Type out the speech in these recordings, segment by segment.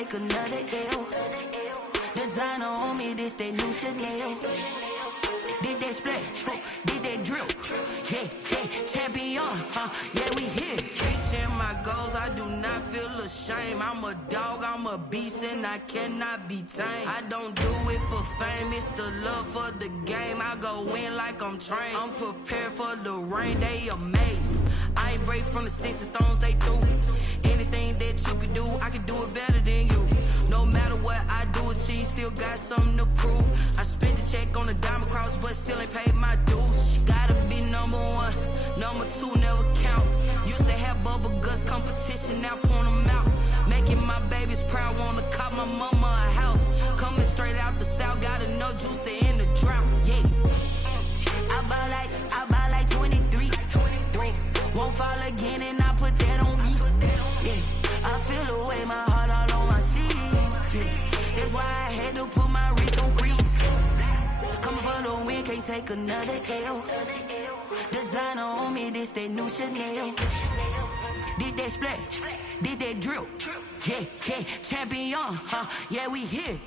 take another L. Designer on me, this that new Chanel. Did that splash, did that drill. Yeah, champion, yeah, we here. Reaching my goals, I do not feel ashamed. I'm a dog, I'm a beast, and I cannot be tamed. I don't do it for fame, it's the love for the game. I go in like I'm trained. I'm prepared for the rain, they amazed. I ain't break from the sticks and stones they threw. Anything that you can do, I can do it better than you. No matter what I do, achieve, still got something to prove. I spent the check on the diamond cross, but still ain't paid my dues. Gotta be number one, number two never count. Used to have bubble guts competition, now point them out. Making my babies proud, wanna cop my mama a house. Coming straight out the south, got enough juice to end the drought. Yeah, I buy like 23. Won't fall again, and I put that on me. Yeah, I feel the way, my heart all on my sleeve. Yeah, that's why I had to put my wrist on freeze. Coming for the win, can't take another L. Designer on me, this that new Chanel. Did that splash, did that drill. Yeah, champion, yeah, we here.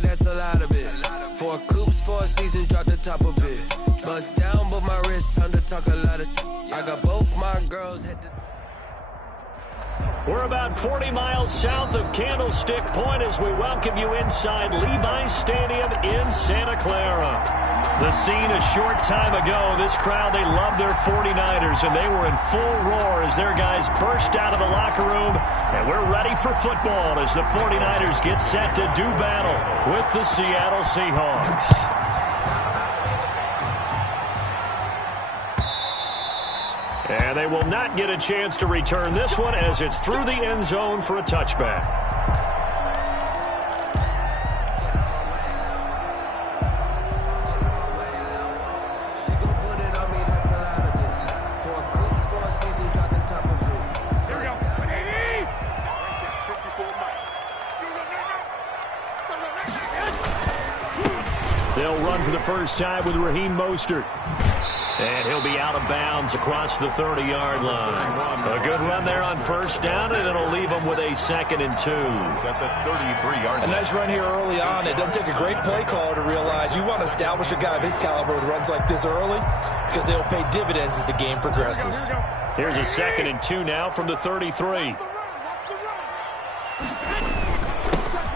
That's a lot of it. 4 coops, 4 seasons, drop the top of it. Bust down, but my wrist, time to talk a lot of. I got both my girls head to. We're about 40 miles south of Candlestick Point as we welcome you inside Levi's Stadium in Santa Clara. The scene a short time ago, this crowd, they love their 49ers, and they were in full roar as their guys burst out of the locker room. And we're ready for football as the 49ers get set to do battle with the Seattle Seahawks. And they will not get a chance to return this one as it's through the end zone for a touchback. They'll run for the first time with Raheem Mostert. And he'll be out of bounds across the 30-yard line. A good run there on first down, and it'll leave him with a 2nd and 2. At the 33-yard line. A nice run here early on. It doesn't take a great play caller to realize you want to establish a guy of his caliber with runs like this early because they'll pay dividends as the game progresses. Here's a 2nd and 2 now from the 33.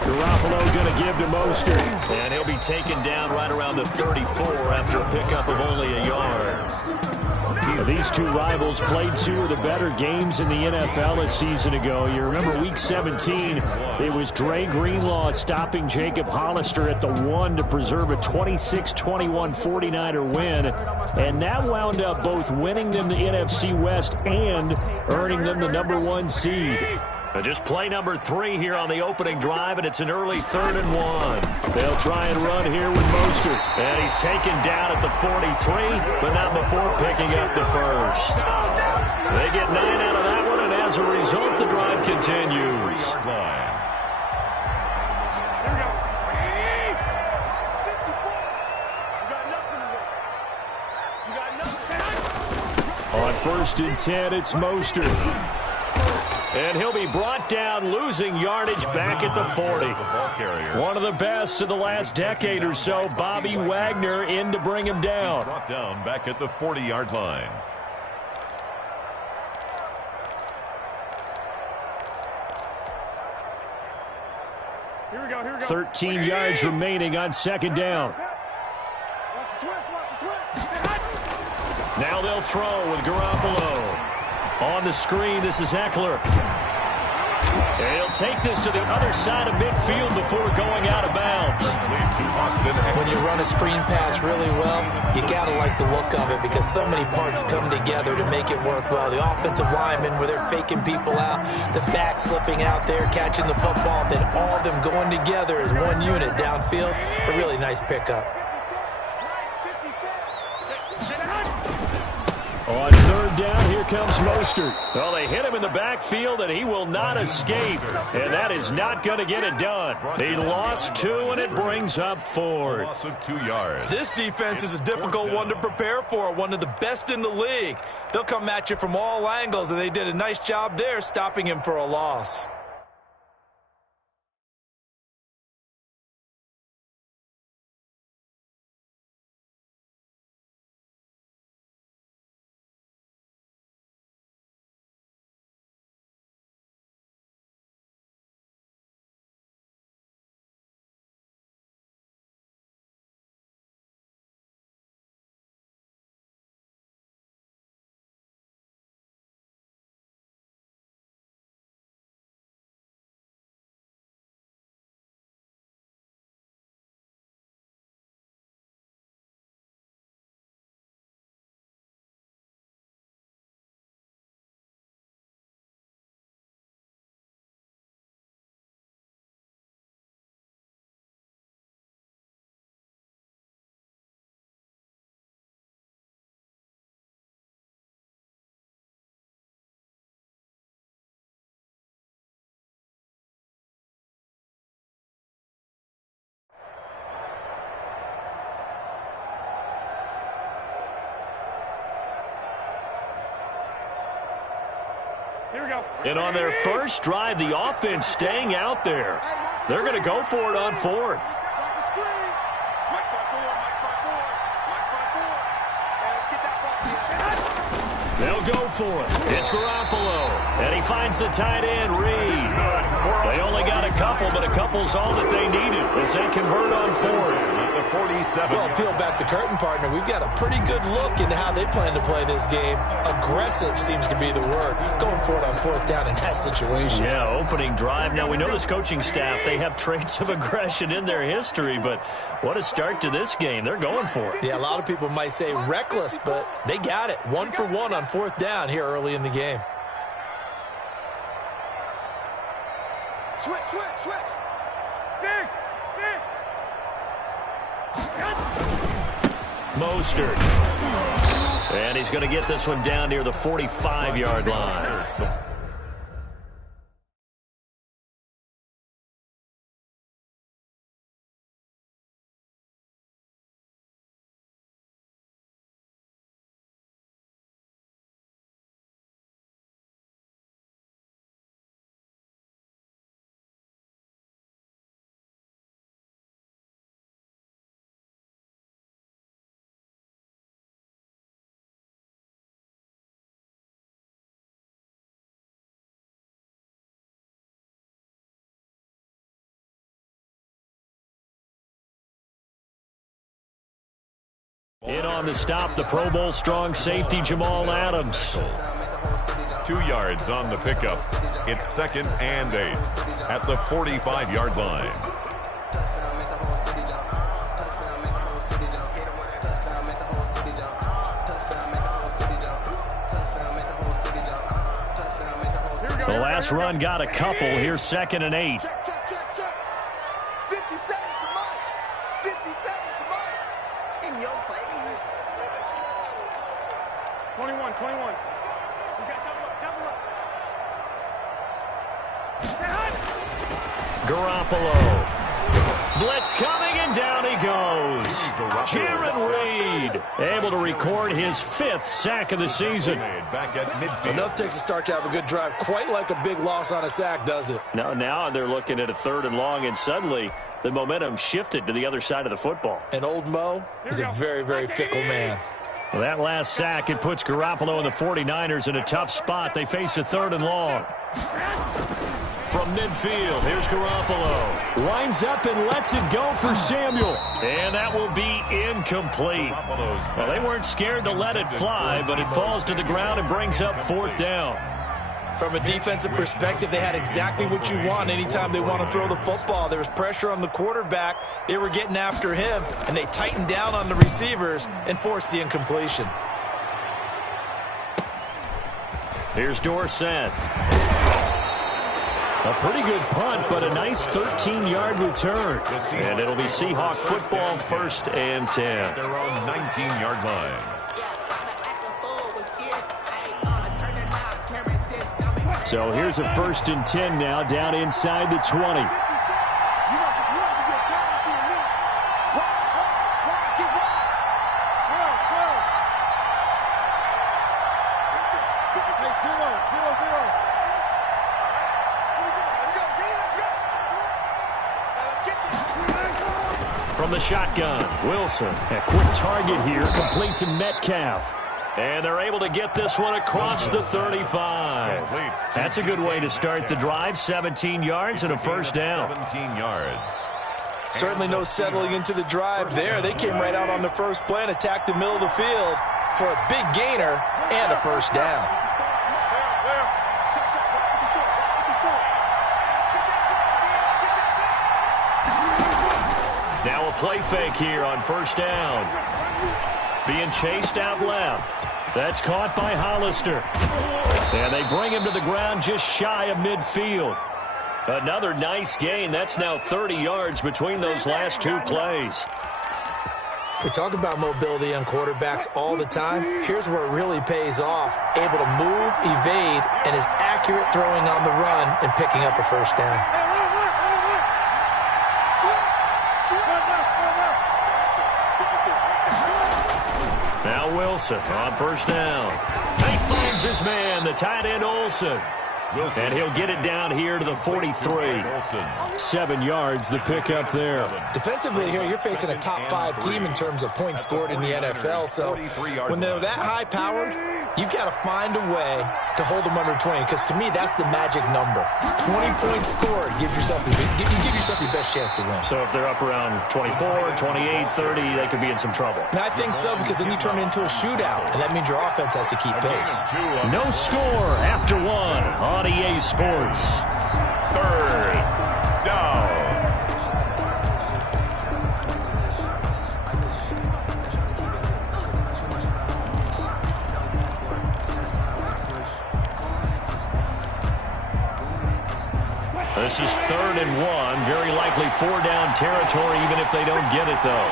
Garoppolo going to give to Mostert. And he'll be taken down right around the 34 after a pickup of only a yard. These two rivals played 2 of the better games in the NFL a season ago. You remember Week 17, it was Dre Greenlaw stopping Jacob Hollister at the 1 to preserve a 26-21 49er win. And that wound up both winning them the NFC West and earning them the #1 seed. Just play number 3 here on the opening drive, and it's an early 3rd and 1. They'll try and run here with Mostert. And he's taken down at the 43, but not before picking up the first. They get 9 out of that one, and as a result, the drive continues. On 1st and 10, it's Mostert. And he'll be brought down, losing yardage back at the 40. One of the best of the last decade or so, Bobby Wagner, in to bring him down. Brought down back at the 40-yard line. Here we go. 13 yards remaining on 2nd down. Now they'll throw with Garoppolo. On the screen, this is Eckler. And he'll take this to the other side of midfield before going out of bounds. When you run a screen pass really well, you got to like the look of it because so many parts come together to make it work well. The offensive linemen, where they're faking people out, the back slipping out there, catching the football, then all of them going together as one unit downfield. A really nice pickup. On third down, here comes Mostert. Well, they hit him in the backfield, and he will not escape. And that is not going to get it done. He lost 2, and it brings up 4th. Loss of 2 yards. This defense is a difficult one to prepare for, one of the best in the league. They'll come at you from all angles, and they did a nice job there stopping him for a loss. Here we go. And on their first drive, the offense staying out there. They're going to go for it on 4th. They'll go for it. It's Garoppolo. And he finds the tight end, Reed. They only got a couple, but a couple's all that they needed as they convert on 4th. The 47. Well, peel back the curtain, partner. We've got a pretty good look into how they plan to play this game. Aggressive seems to be the word. Going for it on 4th down in that situation. Yeah, opening drive. Now, we know this coaching staff, they have traits of aggression in their history, but what a start to this game. They're going for it. Yeah, a lot of people might say reckless, but they got it. 1 for 1 on 4th down here early in the game. Switch. Mostert. And he's going to get this one down near the 45-yard line. In on the stop, the Pro Bowl strong safety, Jamal Adams. 2 yards on the pickup. It's 2nd and 8 at the 45-yard line. The last run got a couple. Here's 2nd and 8. Check. 50 seconds to Mike. 50 seconds to Mike. In your face. 21. We got double up. Garoppolo. Blitz coming, and down he goes. Jaron Reed able to record his 5th sack of the season. Back at midfield. Enough takes a start to have a good drive. Quite like a big loss on a sack, does it? Now they're looking at a 3rd and long, and suddenly the momentum shifted to the other side of the football. And old Mo is a very, very fickle man. Well, that last sack, it puts Garoppolo and the 49ers in a tough spot. They face a 3rd and long. From midfield, here's Garoppolo. Lines up and lets it go for Samuel. And that will be incomplete. Well, they weren't scared to let it fly, but it falls to the ground and brings up 4th down. From a defensive perspective, they had exactly what you want anytime they want to throw the football. There was pressure on the quarterback. They were getting after him, and they tightened down on the receivers and forced the incompletion. Here's Dorsett. A pretty good punt, but a nice 13-yard return. And it'll be Seahawk football, 1st and 10. Their own 19-yard line. So here's a 1st and 10 now, down inside the 20. From the shotgun, Wilson. A quick target here, complete to Metcalf. And they're able to get this one across the 35. That's a good way to start the drive. 17 yards and a 1st down. 17 yards. Certainly no settling into the drive there. They came right out on the first play and attacked the middle of the field for a big gainer and a 1st down. Now a play fake here on 1st down. Being chased out left. That's caught by Hollister. And they bring him to the ground just shy of midfield. Another nice gain. That's now 30 yards between those last 2 plays. We talk about mobility on quarterbacks all the time. Here's where it really pays off. Able to move, evade, and is accurate throwing on the run and picking up a 1st down. Now Wilson on 1st down. He finds his man, the tight end Olsen. And he'll get it down here to the 43. 7 yards, the pickup there. Defensively here, you're facing a top 5 team in terms of points scored in the NFL. So when they're that high-powered, you've got to find a way to hold them under 20. Because to me, that's the magic number. 20 points scored, you give yourself your best chance to win. So if they're up around 24, 28, 30, they could be in some trouble. And I think so, because then you turn it into a shootout, and that means your offense has to keep pace. No score after 1 on EA Sports. 3rd down. This is 3rd and 1. Very likely 4-down territory, even if they don't get it, though.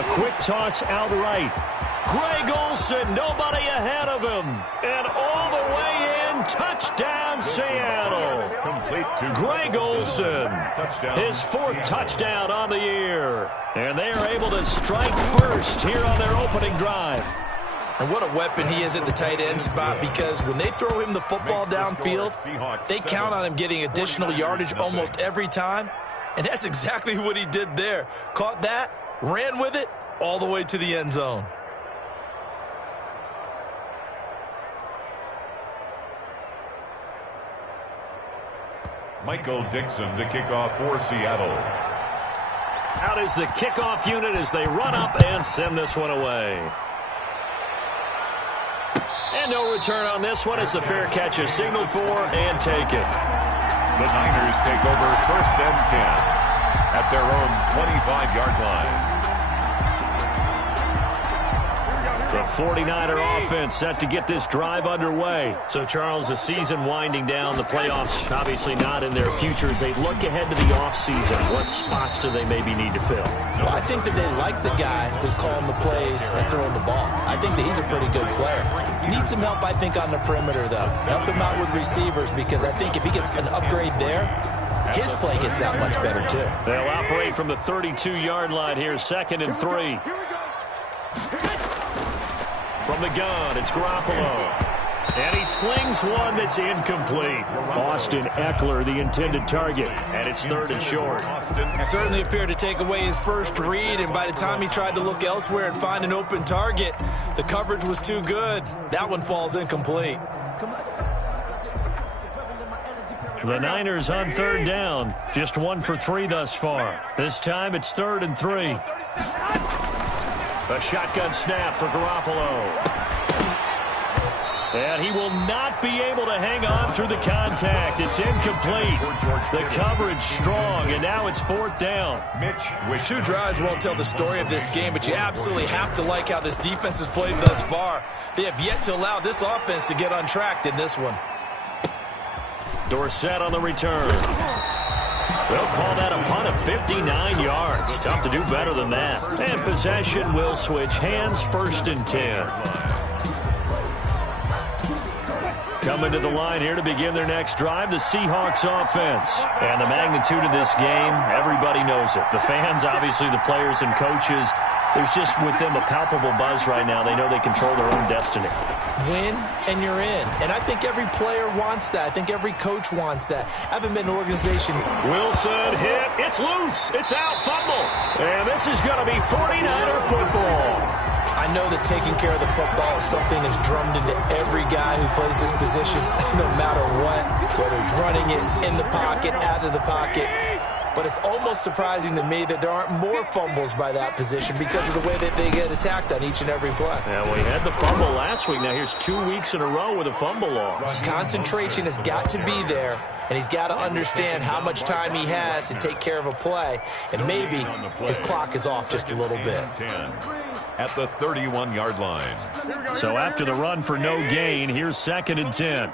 A quick toss out right. Greg Olsen, nobody ahead of him. And all the way in, touchdown Seattle. Greg Olsen, his 4th touchdown on the year. And they are able to strike first here on their opening drive. And what a weapon he is at the tight end spot, because when they throw him the football downfield, they count on him getting additional yardage almost every time. And that's exactly what he did there. Caught that, ran with it, all the way to the end zone. Michael Dixon to kick off for Seattle. Out is the kickoff unit as they run up and send this one away. And no return on this one as the fair catch is signaled for and taken. The Niners take over 1st and 10 at their own 25-yard line. The 49er offense set to get this drive underway. So, Charles, the season winding down, the playoffs obviously not in their future. As they look ahead to the offseason, what spots do they maybe need to fill? Well, I think that they like the guy who's calling the plays and throwing the ball. I think that he's a pretty good player. Needs some help, I think, on the perimeter, though. Help him out with receivers, because I think if he gets an upgrade there, his play gets that much better, too. They'll operate from the 32-yard line here, 2nd and 3. From the gun, it's Garoppolo. And he slings one that's incomplete. Austin Eckler, the intended target. And it's 3rd and short. Certainly appeared to take away his first read, and by the time he tried to look elsewhere and find an open target, the coverage was too good. That one falls incomplete. The Niners on 3rd down. Just 1 for 3 thus far. This time it's 3rd and 3. A shotgun snap for Garoppolo. And he will not be able to hang on through the contact. It's incomplete. The coverage strong, and now it's 4th down. Two drives won't tell the story of this game, but you absolutely have to like how this defense has played thus far. They have yet to allow this offense to get untracked in this one. Dorsett on the return. They'll call that a punt of 59 yards. Tough to do better than that. And possession will switch hands, 1st and 10. Coming to the line here to begin their next drive, the Seahawks offense. And the magnitude of this game, everybody knows it. The fans, obviously the players and coaches, there's just with them a palpable buzz right now. They know they control their own destiny. Win and you're in. And I think every player wants that. I think every coach wants that. I haven't been in an organization. Wilson hit. It's loose. It's out. Fumble. And this is going to be 49er football. I know that taking care of the football is something that's drummed into every guy who plays this position, no matter what, whether he's running it, in the pocket, out of the pocket. But it's almost surprising to me that there aren't more fumbles by that position because of the way that they get attacked on each and every play. Yeah, we had the fumble last week. Now here's 2 weeks in a row with a fumble loss. Concentration has got to be there, and he's got to understand how much time he has to take care of a play, and maybe his clock is off just a little bit. At the 31-yard line. So after the run for no gain, here's 2nd and 10.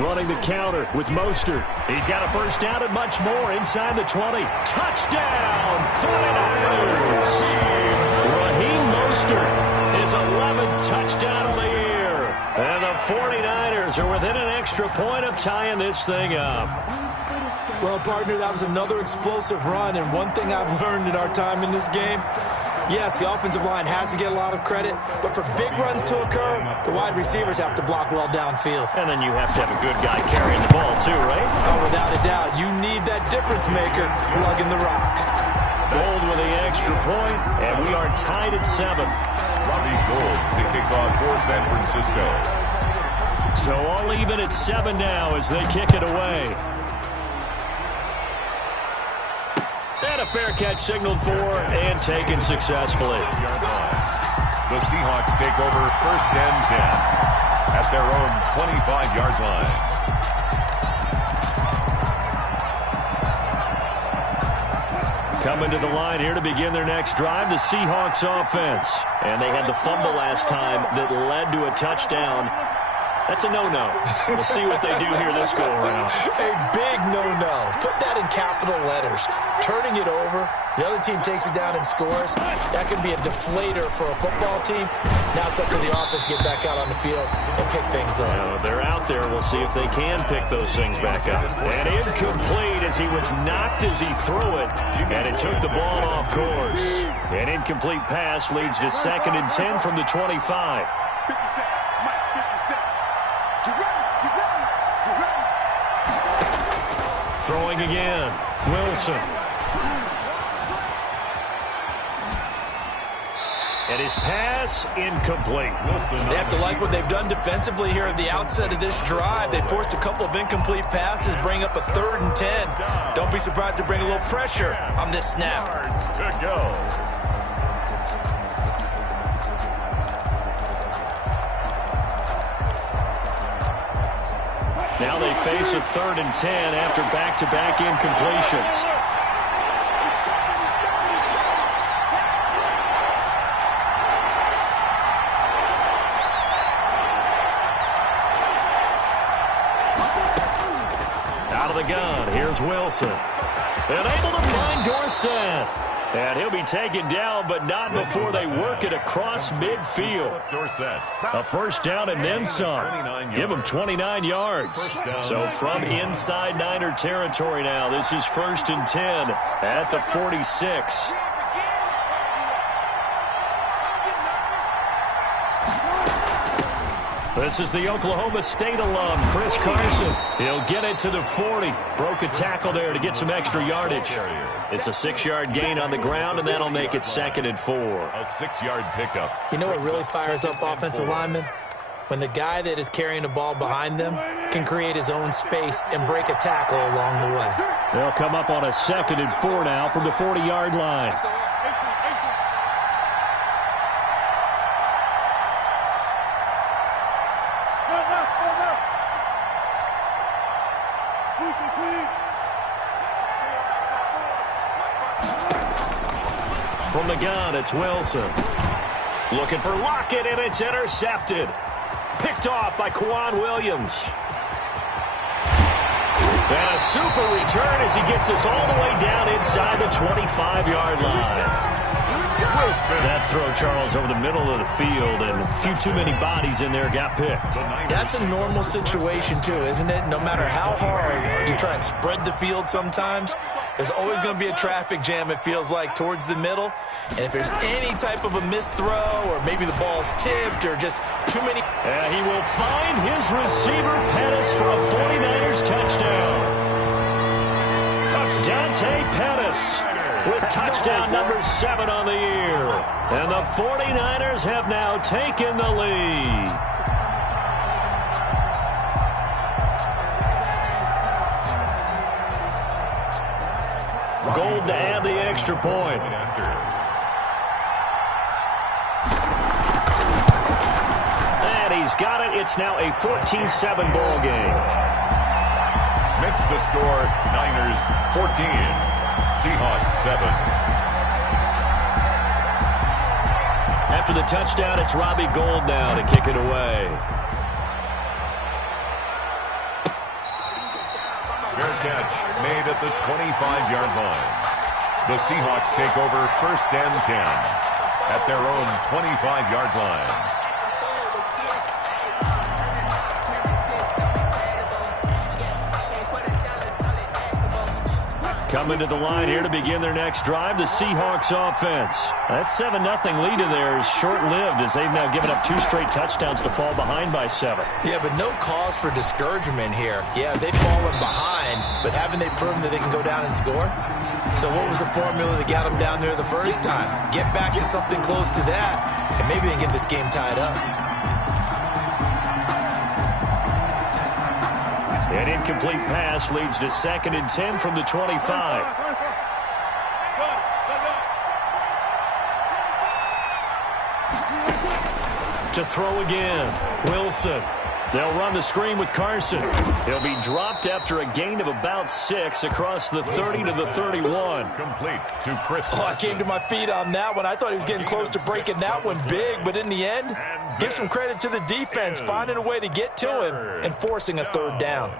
Running the counter with Mostert. He's got a 1st down and much more inside the 20. Touchdown, 49ers! Raheem Mostert, his 11th touchdown of the year. And the 49ers are within an extra point of tying this thing up. Well, partner, that was another explosive run, and one thing I've learned in our time in this game, yes, the offensive line has to get a lot of credit, but for big runs to occur, the wide receivers have to block well downfield. And then you have to have a good guy carrying the ball too, right? Oh, without a doubt. You need that difference maker lugging the rock. Gold with the extra point, and we are tied at 7. Robbie Gould to kick off for San Francisco. So all even at 7 now as they kick it away. And a fair catch signaled for and taken successfully. The Seahawks take over 1st and 10 at their own 25-yard line. Coming to the line here to begin their next drive, the Seahawks offense. And they had the fumble last time that led to a touchdown. That's a no-no. We'll see what they do here this go-around. A big no-no. Put that in capital letters. Turning it over, the other team takes it down and scores. That could be a deflator for a football team. Now it's up to the offense to get back out on the field and pick things up. They're out there. We'll see if they can pick those things back up. And incomplete as he was knocked as he threw it. And it took the ball off course. An incomplete pass leads to 2nd and 10 from the 25. 57. Mike, 57. Get ready. Throwing again. Wilson. And his pass incomplete. They have to like what they've done defensively here at the outset of this drive. They forced a couple of incomplete passes, bring up a 3rd and 10. Don't be surprised to bring a little pressure on this snap. To go. Now they face a 3rd and 10 after back-to-back incompletions. Out of the gun, here's Wilson. And able to find Dorsett. And he'll be taken down, but not before they work it across midfield. Dorsett. A 1st down and then some. Give him 29 yards. So from inside Niner territory now, this is 1st and 10 at the 46. This is the Oklahoma State alum, Chris Carson. He'll get it to the 40. Broke a tackle there to get some extra yardage. It's a 6-yard gain on the ground, and that'll make it 2nd and 4. A 6-yard pickup. You know what really fires up offensive linemen? When the guy that is carrying the ball behind them can create his own space and break a tackle along the way. They'll come up on a 2nd and 4 now from the 40-yard line. From the gun, it's Wilson. Looking for Lockett, and it's intercepted. Picked off by Quan Williams. And a super return as he gets us all the way down inside the 25-yard line. That throw, Charles, over the middle of the field, and a few too many bodies in there got picked. That's a normal situation, too, isn't it? No matter how hard you try and spread the field sometimes, there's always going to be a traffic jam, it feels like, towards the middle. And if there's any type of a missed throw, or maybe the ball's tipped, or just too many... He will find his receiver, Pettis, for a 49ers touchdown. Dante Pettis with touchdown number 7 on the year. And the 49ers have now taken the lead. Gold to add the extra point. And he's got it. It's now a 14-7 ball game. Makes the score Niners 14, Seahawks 7. After the touchdown, it's Robbie Gould now to kick it away. Fair catch made at the 25-yard line. The Seahawks take over 1st and 10 at their own 25-yard line. Coming to the line here to begin their next drive, the Seahawks offense. That 7-0 lead in there is short-lived as they've now given up 2 straight touchdowns to fall behind by 7. Yeah, but no cause for discouragement here. Yeah, they've fallen behind, but haven't they proven that they can go down and score? So what was the formula that got them down there the first time? Get back to something close to that, and maybe they can get this game tied up. An incomplete pass leads to 2nd and 10 from the 25. To throw again, Wilson. They'll run the screen with Carson. He'll be dropped after a gain of about 6 across the 30 to the 31. Complete to Chris. Oh, I came to my feet on that one. I thought he was getting close to breaking that one big, but in the end, give some credit to the defense, finding a way to get to him and forcing a 3rd down.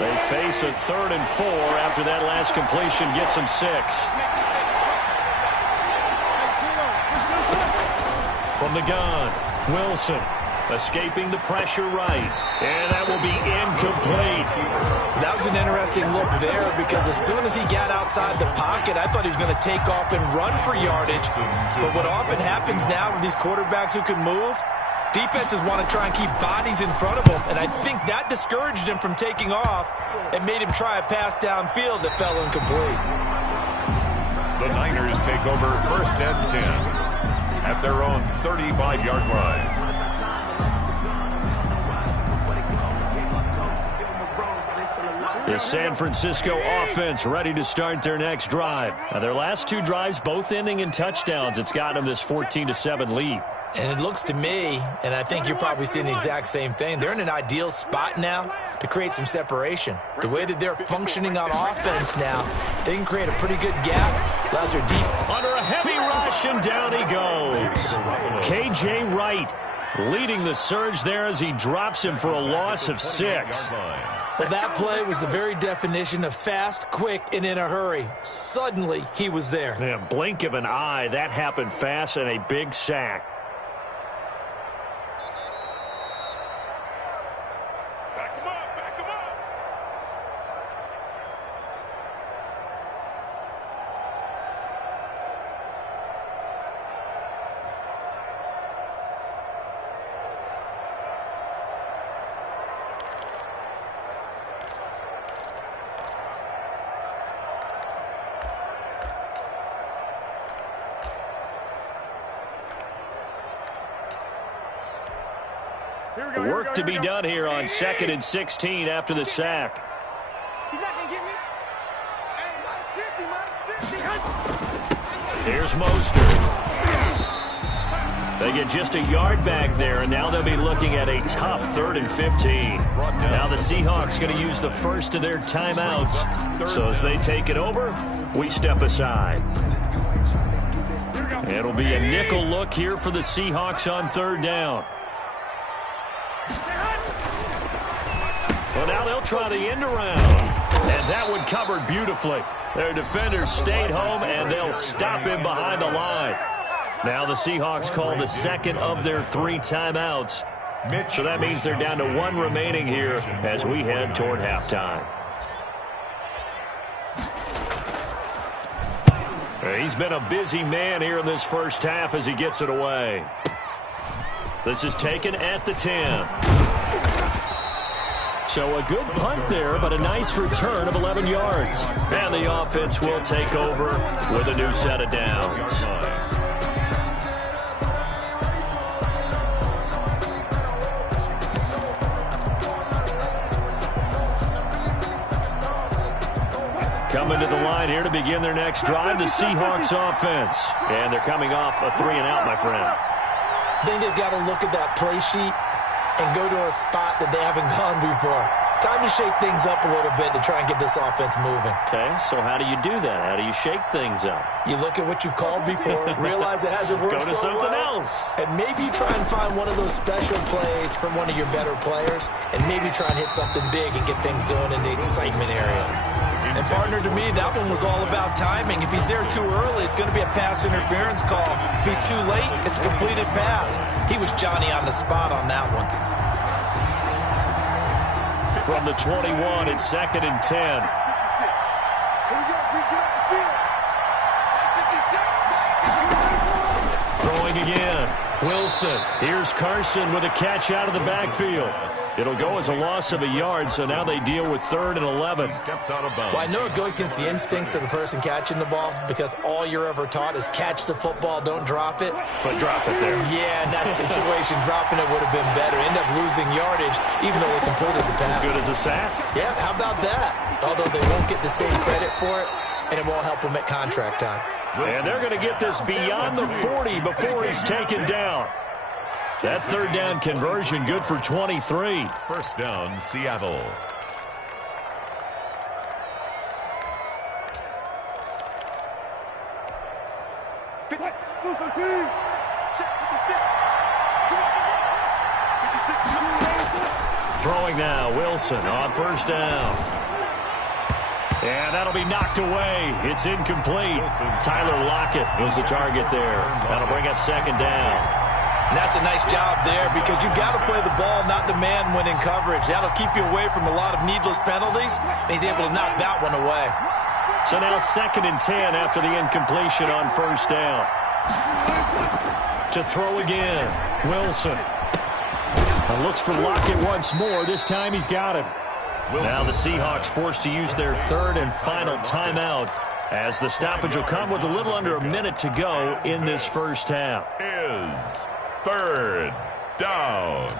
They face a 3rd and 4 after that last completion gets them 6. From the gun, Wilson. Escaping the pressure right. And that will be incomplete. That was an interesting look there because as soon as he got outside the pocket, I thought he was going to take off and run for yardage. But what often happens now with these quarterbacks who can move, defenses want to try and keep bodies in front of them. And I think that discouraged him from taking off and made him try a pass downfield that fell incomplete. The Niners take over 1st and 10 at their own 35-yard line. The San Francisco offense ready to start their next drive. Now, their last 2 drives both ending in touchdowns. It's got them this 14-7 lead. And it looks to me, and I think you're probably seeing the exact same thing, they're in an ideal spot now to create some separation. The way that they're functioning on offense now, they can create a pretty good gap. Allows their deep. Under a heavy rush, and down he goes. K.J. Wright leading the surge there as he drops him for a loss of 6. Well, that play was the very definition of fast, quick, and in a hurry. Suddenly, he was there. Yeah, blink of an eye, that happened fast, and a big sack. Work to be done here on 2nd and 16 after the sack. He's not going to get me. Hey, Mike's 50, Mike's 50. Here's Mostert. They get just a yard back there, and now they'll be looking at a tough 3rd and 15. Now the Seahawks going to use the first of their timeouts. So as they take it over, we step aside. It'll be a nickel look here for the Seahawks on 3rd down. Well, now they'll try the end around. And that one covered beautifully. Their defenders stayed home, and they'll stop him behind the line. Now the Seahawks call the second of their 3 timeouts. So that means they're down to 1 remaining here as we head toward halftime. He's been a busy man here in this first half as he gets it away. This is taken at the 10. So a good punt there, but a nice return of 11 yards. And the offense will take over with a new set of downs. Coming to the line here to begin their next drive, the Seahawks offense. And they're coming off a 3-and-out, my friend. I think they've got to look at that play sheet and go to a spot that they haven't gone before. Time to shake things up a little bit to try and get this offense moving. Okay, so how do you do that? How do you shake things up? You look at what you've called before, realize it hasn't worked Go to so something well, else. and maybe try and find one of those special plays from one of your better players, and maybe try and hit something big and get things going in the excitement area. And partner, to me, that one was all about timing. If he's there too early, it's going to be a pass interference call. If he's too late, it's a completed pass. He was Johnny on the spot on that one. From the 21, it's 2nd and 10. Here we go, G, get off the field. 56. Throwing again. Wilson. Here's Carson with a catch out of the backfield. It'll go as a loss of a yard, so now they deal with 3rd and 11. Steps out of bounds. Well, I know it goes against the instincts of the person catching the ball because all you're ever taught is catch the football, don't drop it. But drop it there. Yeah, in that situation, dropping it would have been better. End up losing yardage, even though they completed the pass. Good as a sack. Yeah, how about that? Although they won't get the same credit for it, and it won't help them at contract time. And they're going to get this beyond the 40 before he's taken down. That 3rd down conversion good for 23. First down, Seattle. Throwing now, Wilson on 1st down. And that'll be knocked away. It's incomplete. Tyler Lockett was the target there. That'll bring up 2nd down. And that's a nice job there because you've got to play the ball, not the man when in coverage. That'll keep you away from a lot of needless penalties, and he's able to knock that one away. So now 2nd and 10 after the incompletion on 1st down. To throw again, Wilson. And looks for Lockett once more. This time he's got him. Now the Seahawks forced to use their 3rd and final timeout as the stoppage will come with a little under a minute to go in this first half. Is 3rd down.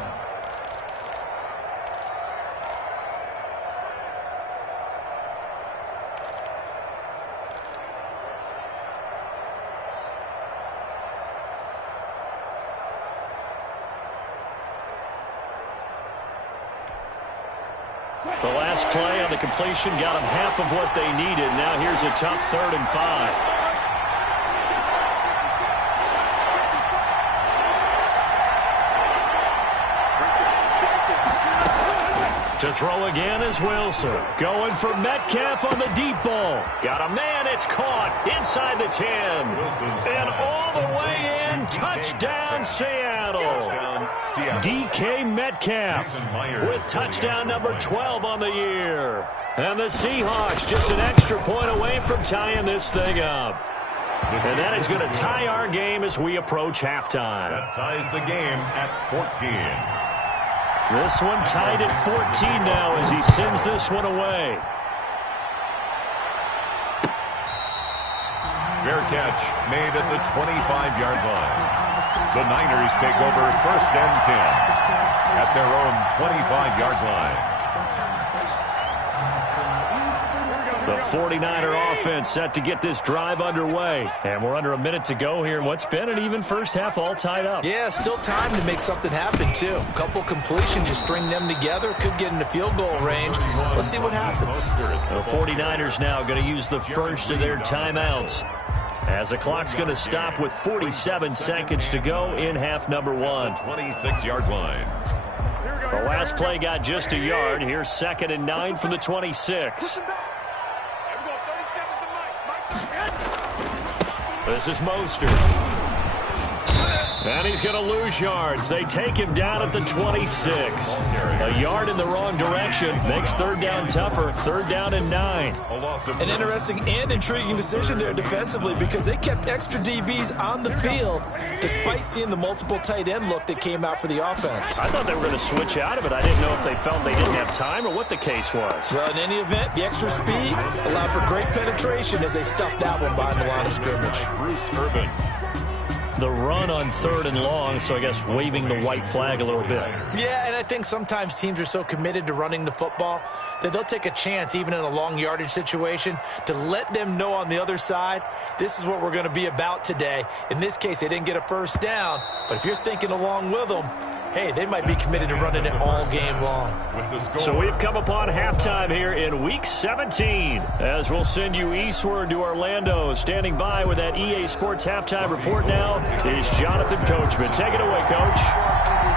The last play on the completion got them half of what they needed. Now here's a tough 3rd and 5. To throw again is Wilson. Going for Metcalf on the deep ball. Got a man, it's caught inside the 10. And all the way in, touchdown Seattle. DK Metcalf with touchdown number 12 on the year. And the Seahawks just an extra point away from tying this thing up. And that is going to tie our game as we approach halftime. That ties the game at 14. This one tied at 14 now as he sends this one away. Fair catch made at the 25-yard line. The Niners take over 1st and 10 at their own 25-yard line. The 49er offense set to get this drive underway. And we're under a minute to go here in what's been an even first half, all tied up. Yeah, still time to make something happen, too. A couple completions, just string them together. Could get into field goal range. Let's see what happens. The 49ers now going to use the first of their timeouts, as the clock's going to stop with 47 seconds to go in half number one. 26-yard line. The last play got just a yard. Here's 2nd and 9 from the 26. This is Mostert. And he's going to lose yards. They take him down at the 26. A yard in the wrong direction makes third down tougher. 3rd down and 9. An interesting and intriguing decision there defensively, because they kept extra DBs on the field despite seeing the multiple tight end look that came out for the offense. I thought they were going to switch out of it. I didn't know if they felt they didn't have time or what the case was. Well, in any event, the extra speed allowed for great penetration as they stuffed that one behind the line of scrimmage. Bruce Irvin. The run on 3rd and long, so I guess waving the white flag a little bit. Yeah, and I think sometimes teams are so committed to running the football that they'll take a chance, even in a long yardage situation, to let them know on the other side, this is what we're going to be about today. In this case, they didn't get a first down, but if you're thinking along with them, hey, they might be committed to running it all game long. So we've come upon halftime here in Week 17, as we'll send you eastward to Orlando. Standing by with that EA Sports halftime report now is Jonathan Coachman. Take it away, Coach.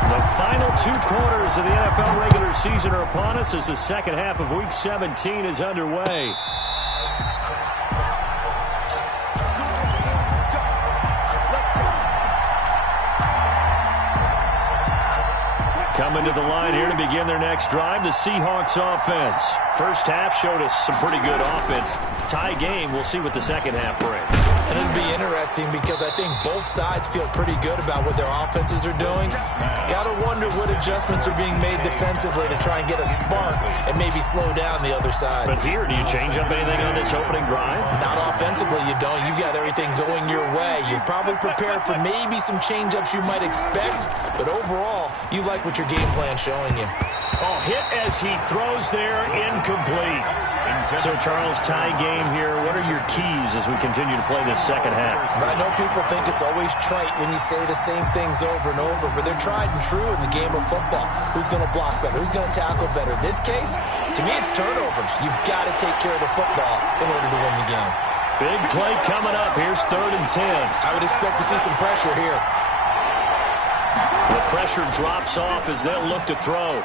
The final 2 quarters of the NFL regular season are upon us as the second half of Week 17 is underway. Coming to the line here to begin their next drive, the Seahawks offense. First half showed us some pretty good offense. Tie game, we'll see what the second half brings. And it'll be interesting because I think both sides feel pretty good about what their offenses are doing. Got to wonder what adjustments are being made defensively to try and get a spark and maybe slow down the other side. But here, do you change up anything on this opening drive? Not offensively, you don't. You got everything going your way. You've probably prepared for maybe some change-ups you might expect, but overall, you like what your game plan's showing you. Oh, hit as he throws there, incomplete. So, Charles, tie game here. What are your keys as we continue to play this second half? I know people think it's always trite when you say the same things over and over, but they're tried and true in the game of football. Who's going to block better? Who's going to tackle better? In this case, to me, it's turnovers. You've got to take care of the football in order to win the game. Big play coming up. Here's 3rd and 10. I would expect to see some pressure here. The pressure drops off as they'll look to throw.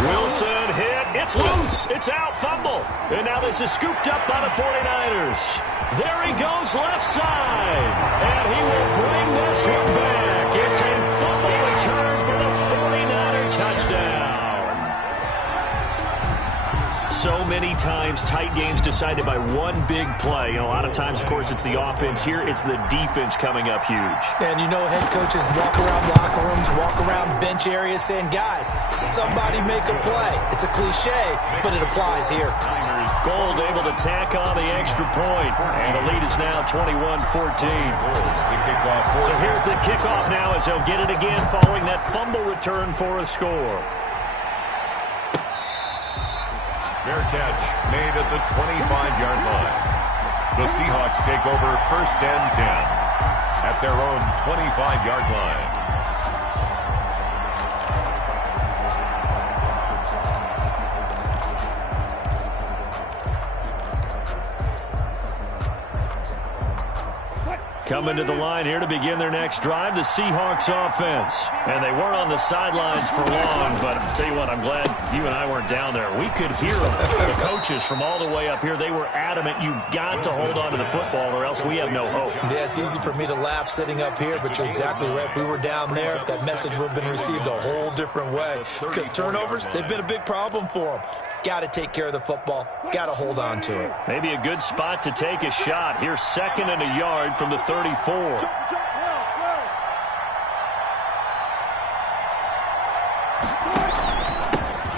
Wilson hit. It's loose. It's out. Fumble. And now this is scooped up by the 49ers. There he goes left side. And he will bring this one back. It's a fumble return for the 49er touchdown. So many times tight games decided by one big play. A lot of times, of course, it's the offense. Here, it's the defense coming up huge. And you know head coaches walk around locker rooms, walk around bench areas saying, guys, somebody make a play. It's a cliche, but it applies here. Gold able to tack on the extra point. And the lead is now 21-14. So here's the kickoff now as they'll get it again following that fumble return for a score. Fair catch made at the 25-yard line. The Seahawks take over 1st and 10 at their own 25-yard line. Coming to the line here to begin their next drive, the Seahawks offense. And they weren't on the sidelines for long, but I'll tell you what, I'm glad you and I weren't down there. We could hear them. The coaches from all the way up here, they were adamant, you've got to hold on to the football or else we have no hope. Yeah, it's easy for me to laugh sitting up here, but you're exactly right. If we were down there, that message would have been received a whole different way. Because turnovers, they've been a big problem for them. Got to take care of the football. Got to hold on to it. Maybe a good spot to take a shot. Here's 2nd and a yard from the 34.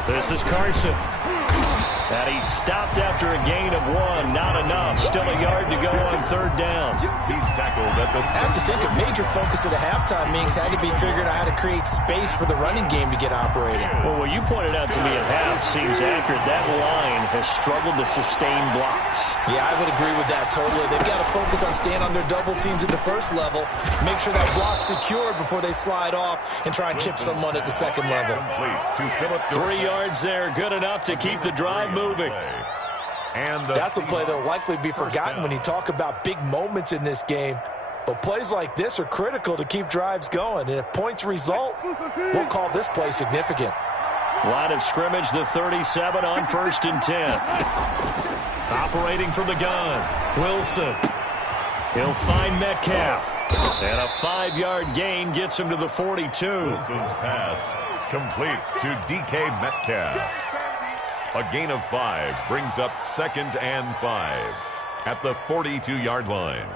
This is Carson. And he stopped after a gain of 1. Not enough. Still a yard to go on 3rd down. He's tackled at the... I have to think a major focus of the halftime meetings had to be figuring out how to create space for the running game to get operating. Well, what you pointed out to me at half seems accurate. That line has struggled to sustain blocks. Yeah, I would agree with that totally. They've got to focus on staying on their double teams at the first level, make sure that block's secured before they slide off and try and chip someone at the second level. 3 yards there, good enough to keep the drive moving. And that's a play that will likely be forgotten when you talk about big moments in this game. But plays like this are critical to keep drives going. And if points result, we'll call this play significant. Line of scrimmage, the 37 on 1st and 10. Operating from the gun, Wilson. He'll find Metcalf. And a 5-yard gain gets him to the 42. Wilson's pass complete to DK Metcalf. A gain of 5 brings up 2nd and 5 at the 42-yard line.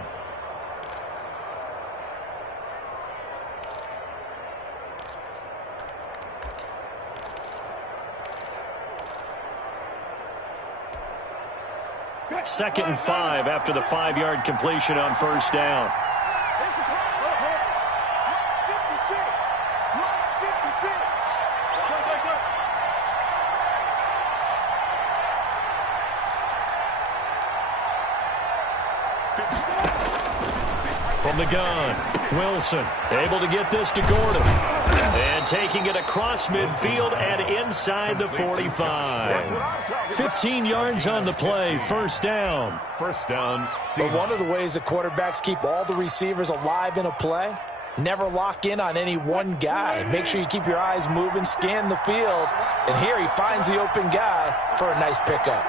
Second and 5 after the 5-yard completion on 1st down. From the gun, Wilson able to get this to Gordon. And taking it across midfield and inside the 45. 15 yards on the play, 1st down. First down. But one of the ways that quarterbacks keep all the receivers alive in a play, never lock in on any one guy. Make sure you keep your eyes moving, scan the field. And here he finds the open guy for a nice pickup.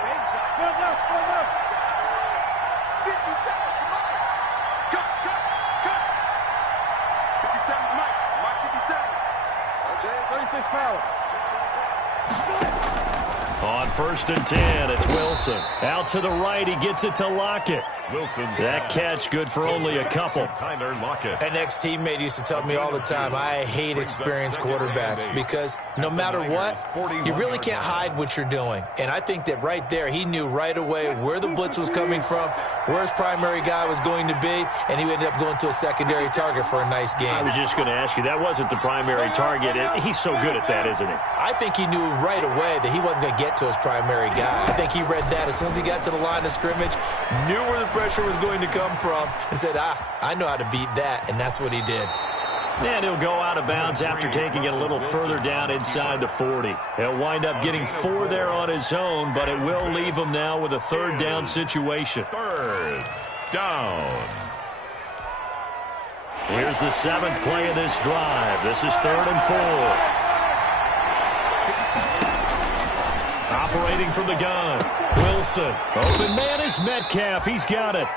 On 1st and 10, it's Wilson. Out to the right, he gets it to Lockett. Wilson's that catch good for only a couple. Tyler Lockett. An ex-teammate used to tell me all the time, I hate experienced quarterbacks because no matter what, you really can't hide what you're doing. And I think that right there, he knew right away where the blitz was coming from, where his primary guy was going to be, and he ended up going to a secondary target for a nice game. I was just going to ask you, that wasn't the primary target. He's so good at that, isn't he? I think he knew right away that he wasn't going to get to his primary guy. I think he read that as soon as he got to the line of scrimmage, knew where the pressure was going to come from, and said, I know how to beat that, and that's what he did. And he'll go out of bounds after taking it a little further down inside the 40. He'll wind up getting 4 there on his own, but it will leave him now with a 3rd down situation. 3rd down. Here's the 7th play of this drive. This is 3rd and 4. Operating from the gun, Wilson. Open man is Metcalf. He's got it.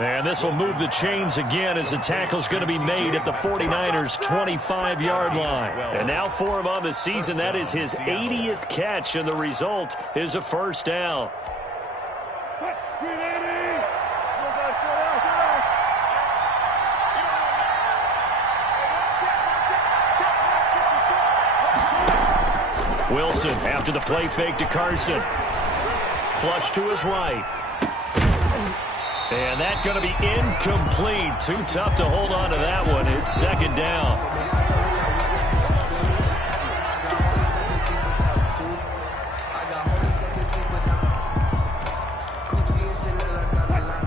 And this will move the chains again as the tackle's going to be made at the 49ers' 25-yard line. And now for him on the season, that is his 80th catch, and the result is a 1st down. Wilson after the play fake to Carson. Flush to his right. And that's going to be incomplete. Too tough to hold on to that one. It's 2nd down.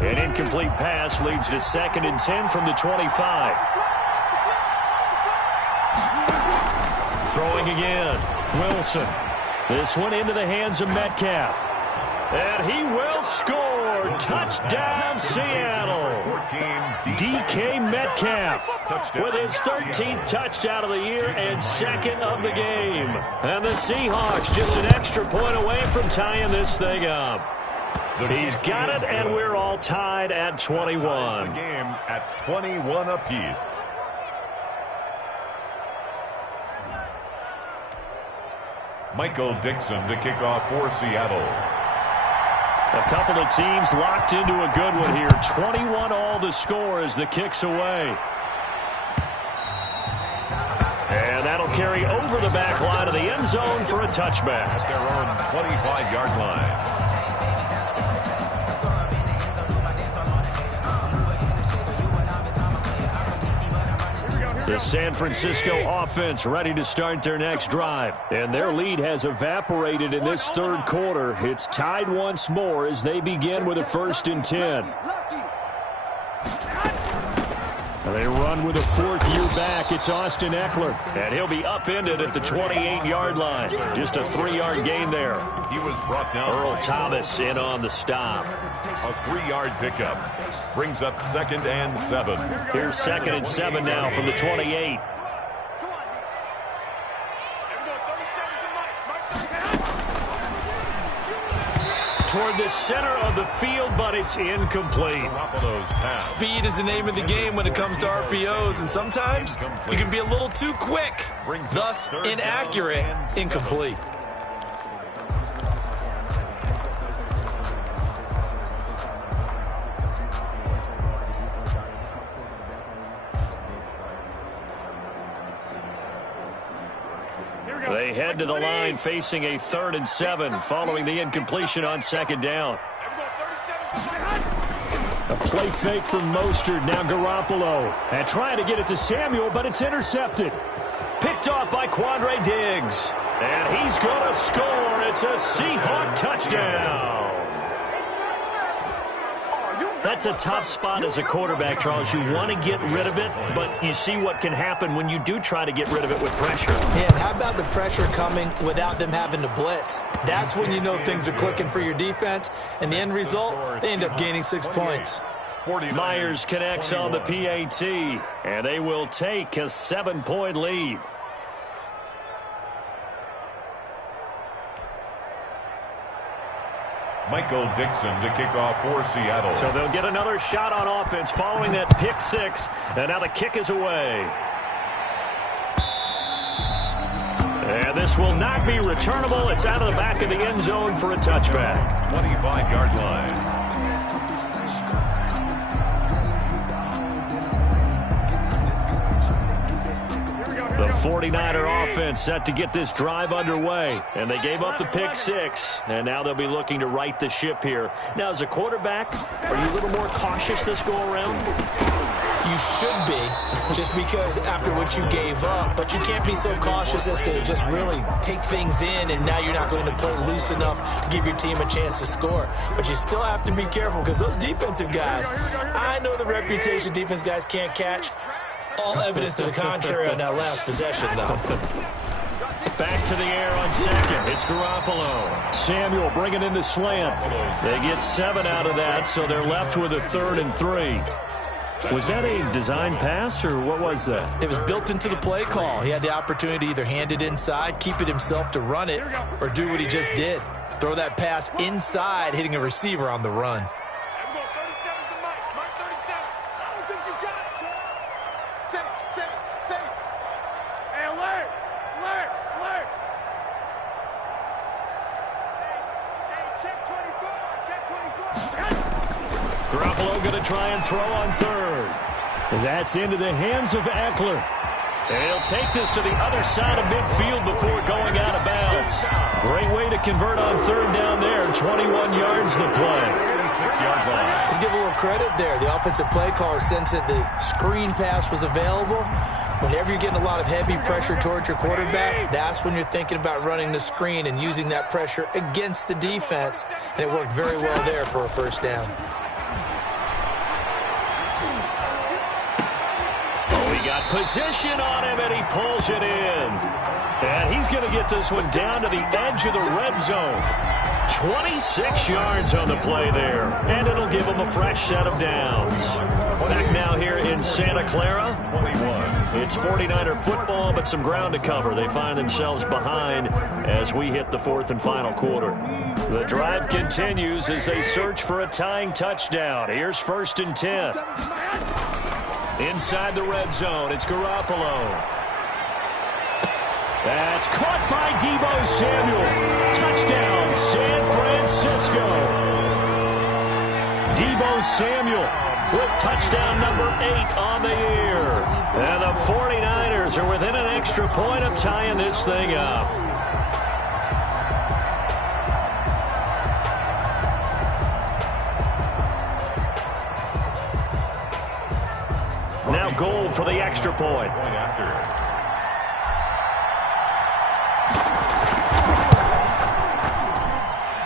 An incomplete pass leads to 2nd and 10 from the 25. Throwing again. Wilson. This one into the hands of Metcalf. And he will score. Touchdown, Seattle. DK Metcalf with his 13th touchdown of the year and 2nd of the game. And the Seahawks just an extra point away from tying this thing up. He's got it, and we're all tied at 21. The game at 21 apiece. Michael Dixon to kick off for Seattle. A couple of teams locked into a good one here. 21 all the score as the kick's away. And that'll carry over the back line of the end zone for a touchback. At their own 25-yard line. The San Francisco offense ready to start their next drive. And their lead has evaporated in this third quarter. It's tied once more as they begin with a 1st and 10. They run with a 4th year back. It's Austin Eckler. And he'll be upended at the 28-yard line. Just a 3-yard gain there. He was brought down. Earl Thomas in on the stop. A 3-yard pickup. Brings up 2nd and 7. Here's 2nd and 7 now from the 28. Toward the center of the field, but it's incomplete. Speed is the name of the game when it comes to RPOs, and sometimes you can be a little too quick, thus inaccurate, incomplete. They head to the line facing a 3rd and 7 following the incompletion on 2nd down. A play fake from Mostert, now Garoppolo. And trying to get it to Samuel, but it's intercepted. Picked off by Quandre Diggs. And he's going to score. It's a Seahawk touchdown. That's a tough spot as a quarterback, Charles. You want to get rid of it, but you see what can happen when you do try to get rid of it with pressure. Yeah, and how about the pressure coming without them having to blitz? That's when you know things are clicking for your defense, and the end result, they end up gaining 6 points. Myers connects on the PAT, and they will take a 7-point lead. Michael Dixon to kick off for Seattle. So they'll get another shot on offense following that pick 6, and now the kick is away. And this will not be returnable. It's out of the back of the end zone for a touchback. 25-yard line. The 49er offense set to get this drive underway. And they gave up the pick 6. And now they'll be looking to right the ship here. Now, as a quarterback, are you a little more cautious this go-around? You should be, just because after what you gave up. But you can't be so cautious as to just really take things in, and now you're not going to play loose enough to give your team a chance to score. But you still have to be careful, because those defensive guys, I know the reputation defense guys can't catch. All evidence to the contrary on that last possession, though. Back to the air on 2nd. It's Garoppolo. Samuel bringing in the slant. They get 7 out of that, so they're left with a 3rd and 3. Was that a design pass, or what was that? It was built into the play call. He had the opportunity to either hand it inside, keep it himself to run it, or do what he just did. Throw that pass inside, hitting a receiver on the run. Garoppolo going to try and throw on 3rd. And that's into the hands of Eckler. And he'll take this to the other side of midfield before going out of bounds. Great way to convert on 3rd down there. 21 yards the play. 6-yard line. Let's give a little credit there. The offensive play caller sensed that the screen pass was available. Whenever you're getting a lot of heavy pressure towards your quarterback, that's when you're thinking about running the screen and using that pressure against the defense. And it worked very well there for a 1st down. Got position on him, and he pulls it in. And he's going to get this one down to the edge of the red zone. 26 yards on the play there, and it'll give him a fresh set of downs. Back now here in Santa Clara. 21. It's 49er football, but some ground to cover. They find themselves behind as we hit the 4th and final quarter. The drive continues as they search for a tying touchdown. Here's 1st and 10. Inside the red zone, it's Garoppolo. That's caught by Deebo Samuel. Touchdown, San Francisco. Deebo Samuel with touchdown number 8 on the year. And the 49ers are within an extra point of tying this thing up. Now Now Gold for the extra point.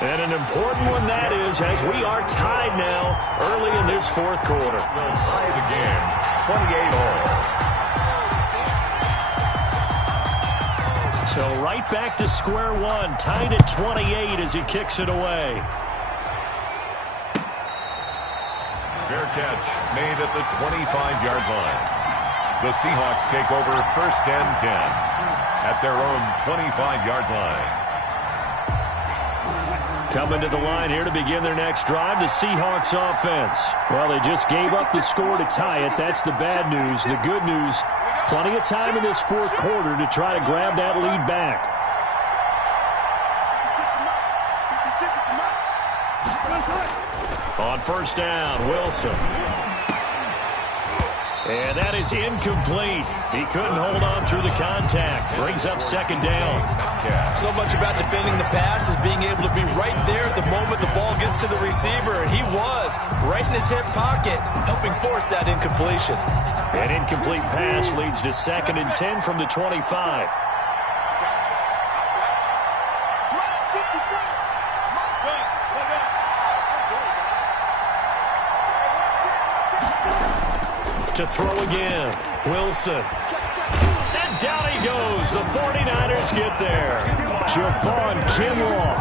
And an important one that is, as we are tied now early in this fourth quarter. They'll tie the game, 28 all. So right back to square one, tied at 28 as he kicks it away. Fair catch made at the 25-yard line. The Seahawks take over first and 10 at their own 25-yard line. Coming to the line here to begin their next drive, the Seahawks offense. Well, they just gave up the score to tie it. That's the bad news. The good news, plenty of time in this fourth quarter to try to grab that lead back. On first down, Wilson. And that is incomplete. He couldn't hold on through the contact. Brings up second down. So much about defending the pass is being able to be right there at the moment the ball gets to the receiver. And he was right in his hip pocket, helping force that incompletion. An incomplete pass leads to second and 10 from the 25. To throw again, Wilson. And down he goes. The 49ers get there. Javon Kinlaw,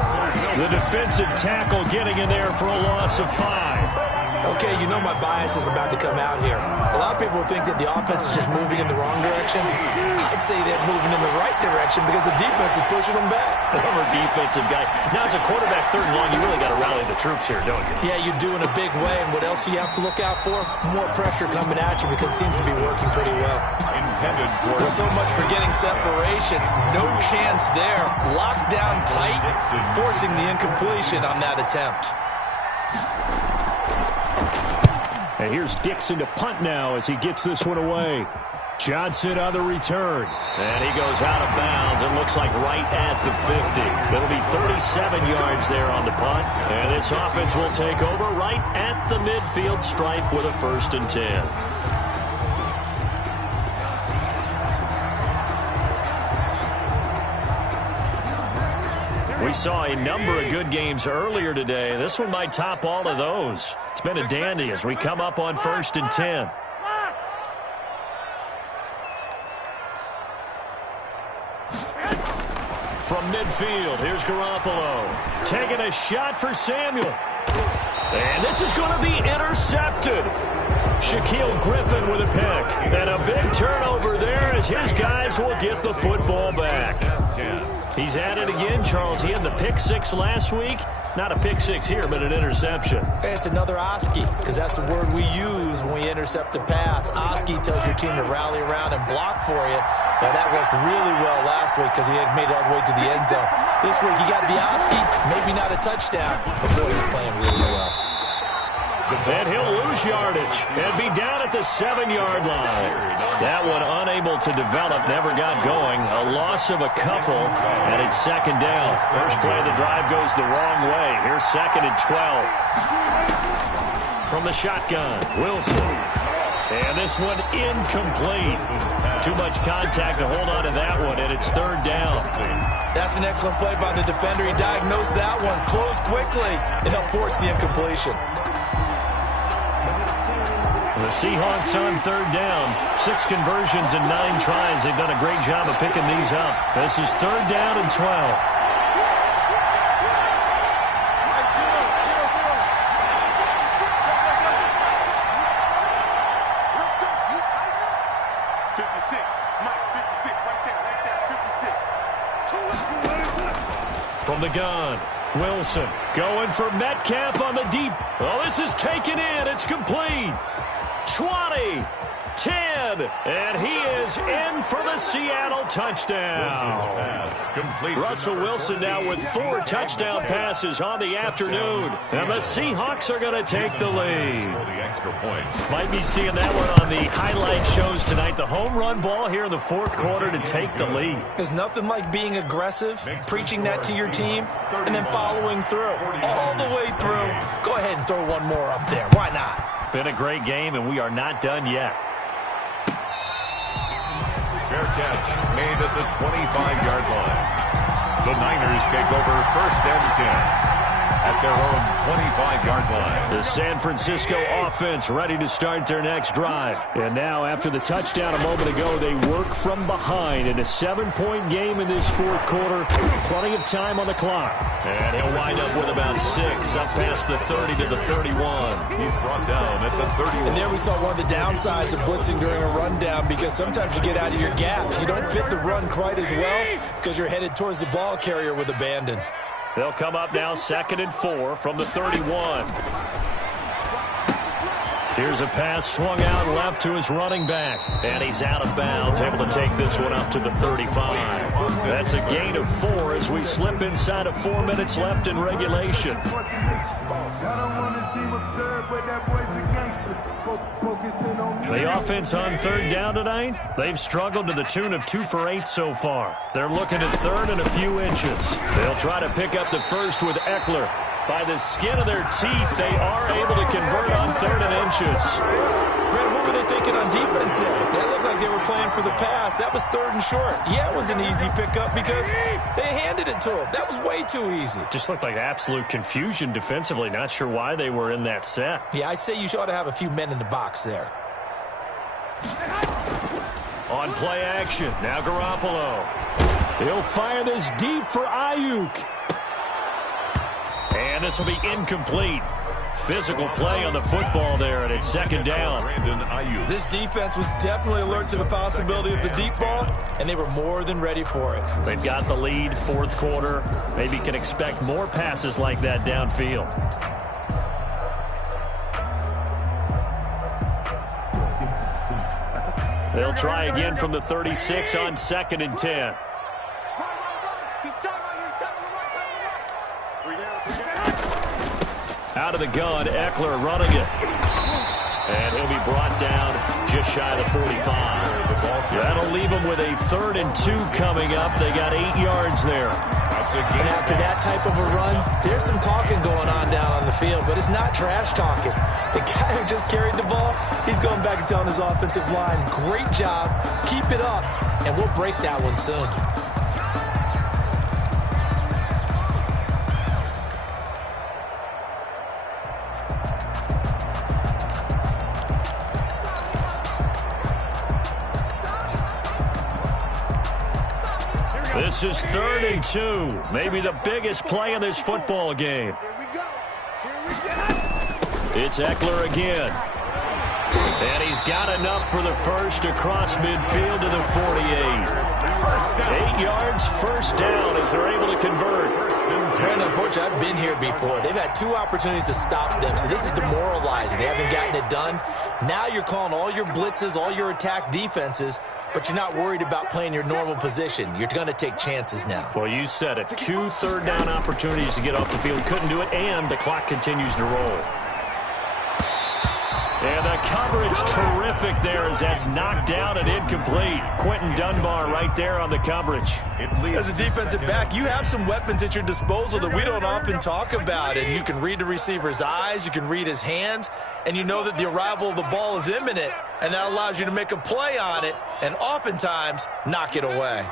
the defensive tackle, getting in there for a loss of 5. Okay, you know my bias is about to come out here. A lot of people think that the offense is just moving in the wrong direction. I'd say they're moving in the right direction because the defense is pushing them back. Former defensive guy. Now, as a quarterback, third and long, you really got to rally the troops here, don't you? Yeah, you do in a big way. And what else do you have to look out for? More pressure coming at you because it seems to be working pretty well. Intended for so much for getting separation. No chance there. Locked down tight, forcing the incompletion on that attempt. And here's Dixon to punt now as he gets this one away. Johnson on the return. And he goes out of bounds. It looks like right at the 50. It'll be 37 yards there on the punt. And this offense will take over right at the midfield stripe with a first and 10. We saw a number of good games earlier today. This one might top all of those. It's been a dandy as we come up on first and 10. From midfield, here's Garoppolo. Taking a shot for Samuel. And this is going to be intercepted. Shaquille Griffin with a pick. And a big turnover there as his guys will get the football back. He's at it again, Charles. He had the pick six last week. Not a pick six here, but an interception. Hey, it's another Oski, because that's the word we use when we intercept a pass. Oski tells your team to rally around and block for you. Now, that worked really well last week because he had made it all the way to the end zone. This week, he got the Oski, maybe not a touchdown, but boy, he's playing really well. And he'll lose yardage and be down at the 7-yard line. That one unable to develop, never got going. A loss of a couple, and it's second down. First play of the drive goes the wrong way. Here's second and 12. From the shotgun, Wilson. And this one incomplete. Too much contact to hold on to that one, and it's third down. That's an excellent play by the defender. He diagnosed that one, closed quickly, and helped force the incompletion. The Seahawks on third down. 6 conversions and 9 tries. They've done a great job of picking these up. This is third down and 12. From the gun, Wilson going for Metcalf on the deep. Oh, this is taken in. It's complete. 20, 10, and he is in for the Seattle touchdown. Russell Wilson now with 4 touchdown passes on the afternoon, and the Seahawks are going to take the lead. Might be seeing that one on the highlight shows tonight. The home run ball here in the fourth quarter to take the lead. There's nothing like being aggressive, preaching that to your team, and then following through, all the way through. Go ahead and throw one more up there. Why not? Been a great game, and we are not done yet. Fair catch made at the 25-yard line. The Niners take over 1st and 10 at their own 25-yard line. The San Francisco offense ready to start their next drive. And now, after the touchdown a moment ago, they work from behind in a 7-point game in this fourth quarter. Plenty of time on the clock. And he'll wind up with about 6, up past the 30 to the 31. He's brought down at the 31. And there we saw one of the downsides of blitzing during a rundown, because sometimes you get out of your gaps. You don't fit the run quite as well because you're headed towards the ball carrier with abandon. They'll come up now 2nd and 4 from the 31. Here's a pass swung out left to his running back. And he's out of bounds, able to take this one up to the 35. That's a gain of 4 as we slip inside of 4 minutes left in regulation. The offense on 3rd down tonight, they've struggled to the tune of 2 for 8 so far. They're looking at 3rd and a few inches. They'll try to pick up the first with Eckler. By the skin of their teeth, they are able to convert on 3rd and inches. Brad, what were they thinking on defense there? That looked like they were playing for the pass. That was 3rd and short. Yeah, it was an easy pickup because they handed it to him. That was way too easy. Just looked like absolute confusion defensively. Not sure why they were in that set. Yeah, I'd say you ought to have a few men in the box there. On play action, now Garoppolo. He'll fire this deep for Ayuk. And this will be incomplete. Physical play on the football there, and it's 2nd down. This defense was definitely alert to the possibility of the deep ball, and they were more than ready for it. They've got the lead, 4th quarter. Maybe can expect more passes like that downfield. They'll try again from the 36 on 2nd and 10. Out of the gun, Eckler running it. And he'll be brought down just shy of the 45. That'll leave him with a 3rd and 2 coming up. They got 8 yards there. And after that type of a run, there's some talking going on down on the field, but it's not trash talking. The guy who just carried the ball, he's going back and telling his offensive line, great job, keep it up, and we'll break that one soon. This is 3rd and 2. Maybe the biggest play in this football game. It's Eckler again. And he's got enough for the first across midfield to the 48. 8 yards, 1st down as they're able to convert. And unfortunately, I've been here before. They've had 2 opportunities to stop them, so this is demoralizing. They haven't gotten it done. Now you're calling all your blitzes, all your attack defenses, but you're not worried about playing your normal position. You're going to take chances now. Well, you said it. 2 3rd down opportunities to get off the field. Couldn't do it, and the clock continues to roll. And the coverage terrific there as that's knocked down and incomplete. Quentin Dunbar right there on the coverage. As a defensive back, you have some weapons at your disposal that we don't often talk about. And you can read the receiver's eyes, you can read his hands, and you know that the arrival of the ball is imminent. And that allows you to make a play on it and oftentimes knock it away.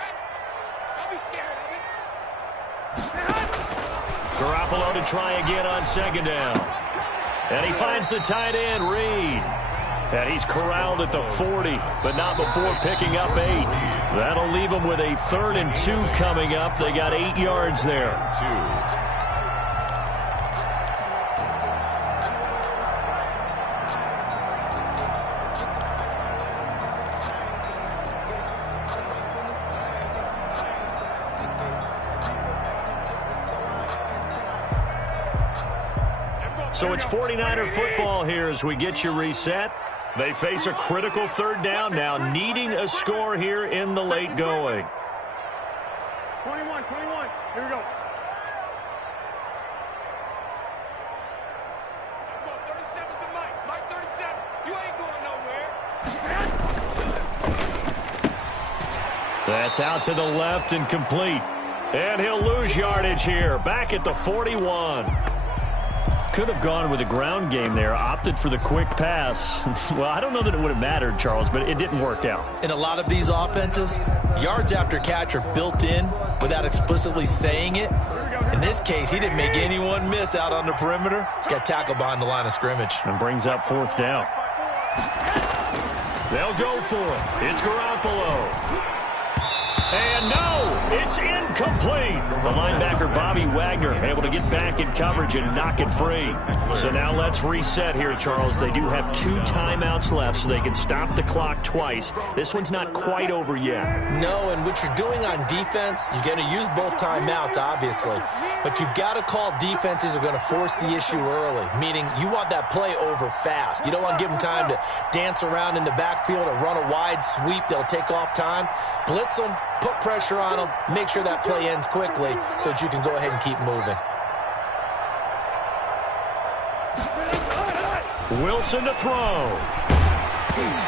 Garoppolo to try again on 2nd down. And he finds the tight end, Reed. And he's corralled at the 40, but not before picking up 8. That'll leave him with a 3rd and 2 coming up. They got 8 yards there. So it's 49er football here as we get you reset. They face a critical 3rd down now, needing a score here in the late going. 21, here we go. Mike 37's the Mike. Mike 37, you ain't going nowhere. That's out to the left and complete. And he'll lose yardage here, back at the 41. Could have gone with a ground game there, opted for the quick pass. Well, I don't know that it would have mattered, Charles, but it didn't work out. In a lot of these offenses, yards after catch are built in without explicitly saying it. In this case, he didn't make anyone miss out on the perimeter. Got tackled behind the line of scrimmage. And brings up 4th down. They'll go for it. It's Garoppolo. And no, it's incomplete. The linebacker, Bobby Wagner, able to get back in coverage and knock it free. So now let's reset here, Charles. They do have 2 timeouts left, so they can stop the clock twice. This one's not quite over yet. No, and what you're doing on defense, you're going to use both timeouts, obviously. But you've got to call defenses are going to force the issue early, meaning you want that play over fast. You don't want to give them time to dance around in the backfield or run a wide sweep. They'll take off time. Blitz them. Put pressure on them, make sure that play ends quickly so that you can go ahead and keep moving. Wilson to throw.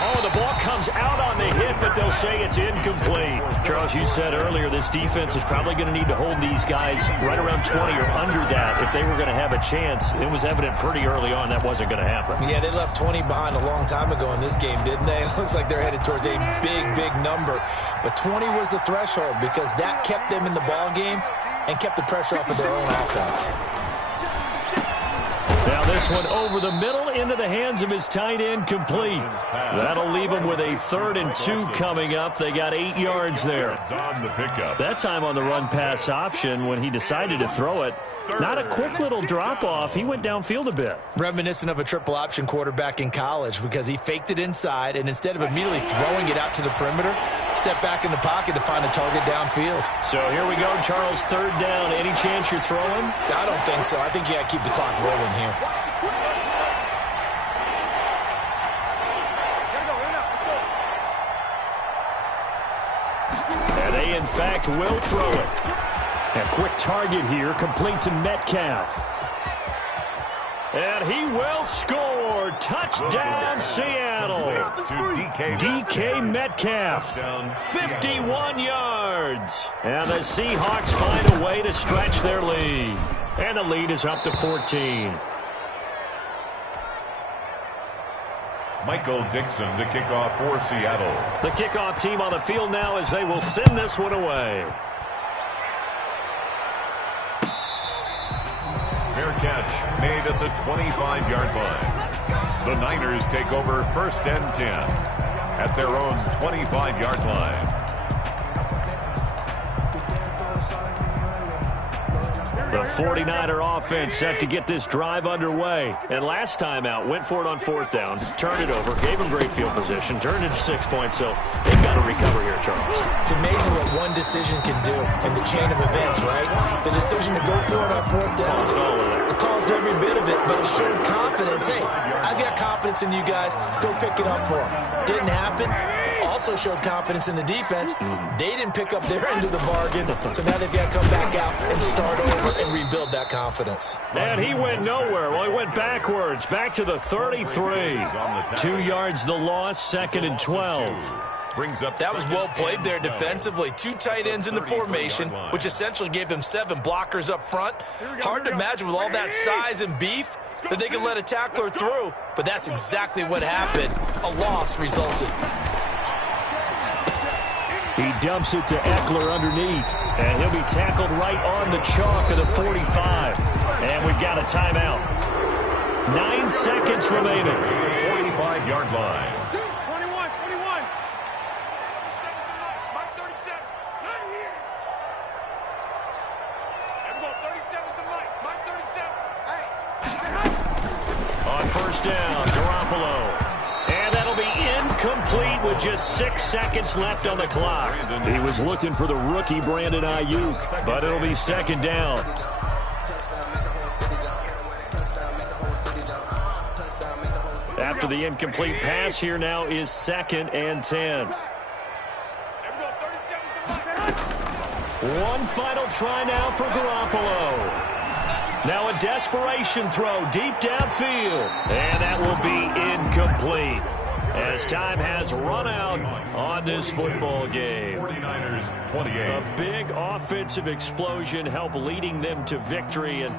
Oh, the ball comes out on the hit, but they'll say it's incomplete. Charles, you said earlier this defense is probably going to need to hold these guys right around 20 or under that if they were going to have a chance. It was evident pretty early on that wasn't going to happen. Yeah, they left 20 behind a long time ago in this game, didn't they? It looks like they're headed towards a big number. But 20 was the threshold because that kept them in the ball game and kept the pressure off of their own offense. Now this one over the middle into the hands of his tight end, complete. That'll leave him with a 3rd and 2 coming up. They got 8 yards there. That time on the run pass option when he decided to throw it. Not a quick little drop-off. He went downfield a bit. Reminiscent of a triple option quarterback in college because he faked it inside, and instead of immediately throwing it out to the perimeter, stepped back in the pocket to find a target downfield. So here we go, Charles, 3rd down. Any chance you're throwing? I don't think so. I think you got to keep the clock rolling here. And they, in fact, will throw it. A quick target here, complete to Metcalf. And he will score. Touchdown, Seattle. DK Metcalf, 51 yards. And the Seahawks find a way to stretch their lead. And the lead is up to 14. Michael Dixon to kick off for Seattle. The kickoff team on the field now as they will send this one away. Fair catch made at the 25-yard line. The Niners take over 1st and 10 at their own 25-yard line. The 49er offense set to get this drive underway. And last time out, went for it on 4th down, turned it over, gave them great field position, turned it to 6 points. So they've got to recover here, Charles. It's amazing what one decision can do in the chain of events, right? The decision to go for it on 4th down, it caused every bit of it, but it showed confidence. Hey, I've got confidence in you guys. Go pick it up for them. Didn't happen. Also showed confidence in the defense. They didn't pick up their end of the bargain, so now they've got to come back out and start over and rebuild that confidence. And he went nowhere. Well, he went backwards, back to the 33. 2 yards the loss, 2nd and 12. That was well played there defensively. 2 tight ends in the formation, which essentially gave them 7 blockers up front. Hard to imagine with all that size and beef that they could let a tackler through, but that's exactly what happened. A loss resulted. He dumps it to Eckler underneath, and he'll be tackled right on the chalk of the 45. And we've got a timeout. 9 seconds remaining. 45-yard line. 21. Mike 37. Not here. There we go. 37's the Mike 37. On 1st down, Garoppolo. And that'll be incomplete with just 6 seconds left on the clock. He was looking for the rookie Brandon Ayuk, but it'll be 2nd down. After the incomplete pass, here now is 2nd and 10. One final try now for Garoppolo. Now a desperation throw deep downfield. And that will be incomplete. as time has run out on this football game. 49ers 28. A big offensive explosion helped leading them to victory, and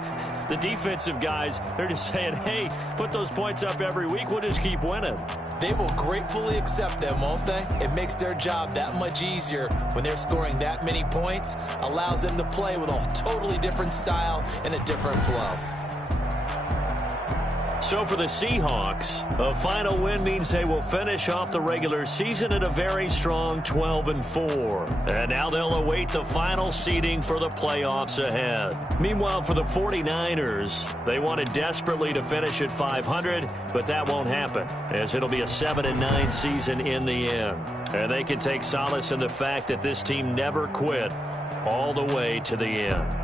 the defensive guys, they're just saying, hey, put those points up every week, we'll just keep winning. They will gratefully accept them, won't they? It makes their job that much easier when they're scoring that many points, allows them to play with a totally different style and a different flow. So for the Seahawks, a final win means they will finish off the regular season at a very strong 12-4. And now they'll await the final seeding for the playoffs ahead. Meanwhile, for the 49ers, they wanted desperately to finish at 500, but that won't happen, as it'll be a 7-9 season in the end. And they can take solace in the fact that this team never quit all the way to the end.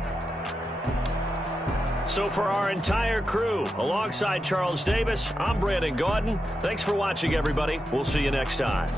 So for our entire crew, alongside Charles Davis, I'm Brandon Gaudin. Thanks for watching, everybody. We'll see you next time.